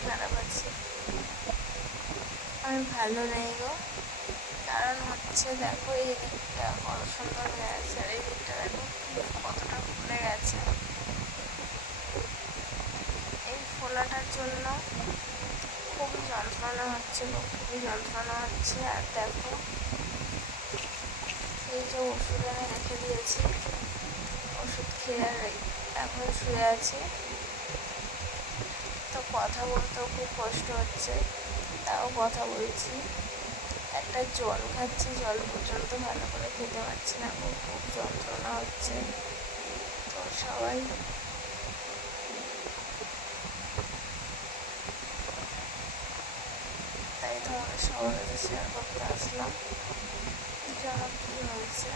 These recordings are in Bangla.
খারাপ আছি। আমি ভালো নেই গো। কারণ হচ্ছে দেখো, এই দিকটা কত সুন্দর হয়ে আছে আর এই দিকটা দেখো কতটা ফুলে গেছে। এই ফোলাটার জন্য খুবই যন্ত্রণা হচ্ছে খুবই যন্ত্রণা হচ্ছে। আর দেখো, এই যে ওষুধ এনে রেখে দিয়েছি, ওষুধ খেয়ে এখন শুয়ে আছি। কথা বলতেও খুব কষ্ট হচ্ছে, তাও কথা বলছি। একটা জল খাচ্ছি, জল পর্যন্ত ভালো করে খেতে পারছি না খুব খুব যন্ত্রণা হচ্ছে। তো সবাই তাই তোমাদের সবার কাছে শেয়ার করতে আসলাম। যে কী হয়েছে?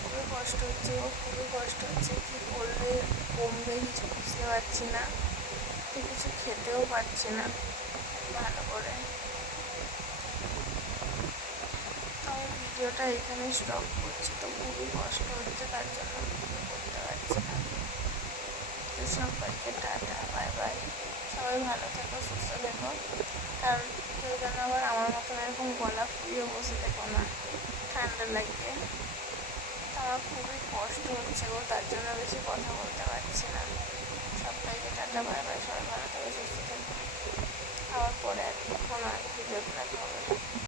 খুবই কষ্ট হচ্ছে, খুবই কষ্ট হচ্ছে, কী করলে কমবে কিছু বুঝতে পারছি না। কিছু খেতেও পারছি না। ভালো করে। তাও ভিডিওটা এখানে স্টপ করছি, তো খুবই কষ্ট হচ্ছে, তার জন্য ভিডিও করতে পারছি না। তো সবাইকে টাটা, বাই বাই। সবাই ভালো থেকো, সুস্থ থেকো। কারণ কেউ যেন আবার আমার মতন এরকম গলা ফুলিয়ে বসে থেকো না, ঠান্ডা লাগবে আমার খুবই কষ্ট হচ্ছে গো, তার জন্য বেশি কথা বলতে পারছি না। সবাইকে টাটা, বাই বাই সবাই ভালো থেকো সুস্থ থেকো আবার পরে আর কোনো ভিডিও দেখা হবে